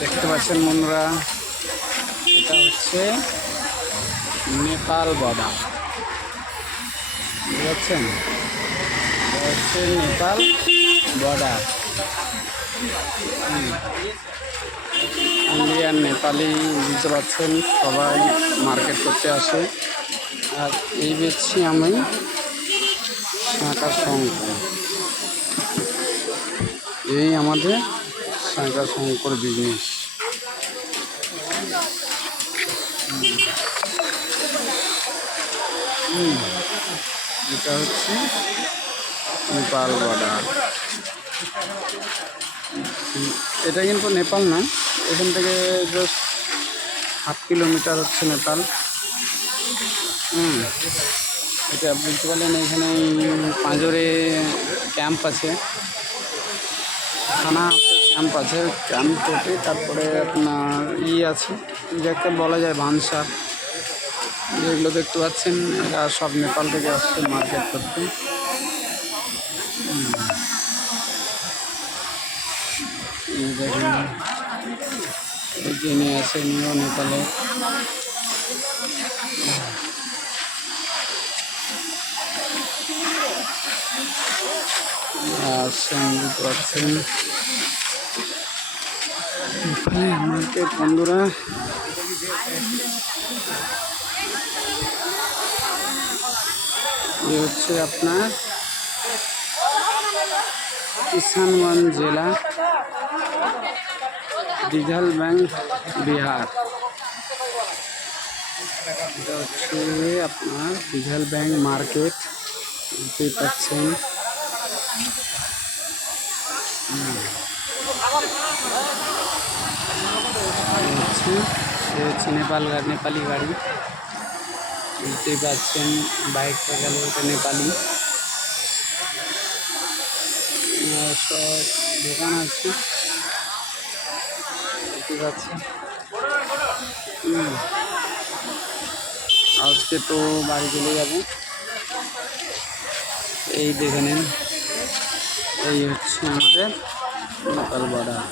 দেখতে পাচ্ছেন বন্ধুরা, এটা হচ্ছে নেপাল বর্ডার। বুঝতে এটা হচ্ছে নেপাল বর্ডার। ইন্ডিয়ান নেপালি বুঝতে পারছেন, সবাই মার্কেট করতে আসে। আর এই বেচছি আমি শাঁখা শঙ্কর। এই আমাদের শাঁখা শঙ্কর বিজনেস। এটা হচ্ছে নেপাল বর্ডার। এটা কিন্তু নেপাল না, এখান থেকে জাস্ট 1/2 কিলোমিটার হচ্ছে নেপাল। এটা বুঝতে পারলেন, এখানে পাঁজরে ক্যাম্প আছে, থানা আছে, ক্যাম্প আছে। ক্যাম্প থেকে তারপরে আপনার আছে, যাকে বলা যায় ভানসার। যেগুলো দেখতে পাচ্ছেন এরা সব নেপাল থেকে আসছে মার্কেট করতে। দেখেন এই যে নিয়ে আসে নিয়েও নেপালে। আসছেন বুঝতে পারছেন, নেপালে মার্কেট বন্ধুরা। ये হচ্ছে আপনার किशनगंज জেলা, दिघलबैंग बिहार। এটা হচ্ছে আপনার दिघलबैंग মার্কেট, দেখতে পাচ্ছেন। হচ্ছে নেপালি গাড়ি, দেখতেই পাচ্ছেন। বাইকটা গেল, এটা নেপালি। সব দোকান আছে, দেখতে পাচ্ছেন। আজকে তো বাড়ি চলে যাব। এই দেখে নিন, এই হচ্ছে আমাদের নেপাল বর্ডার।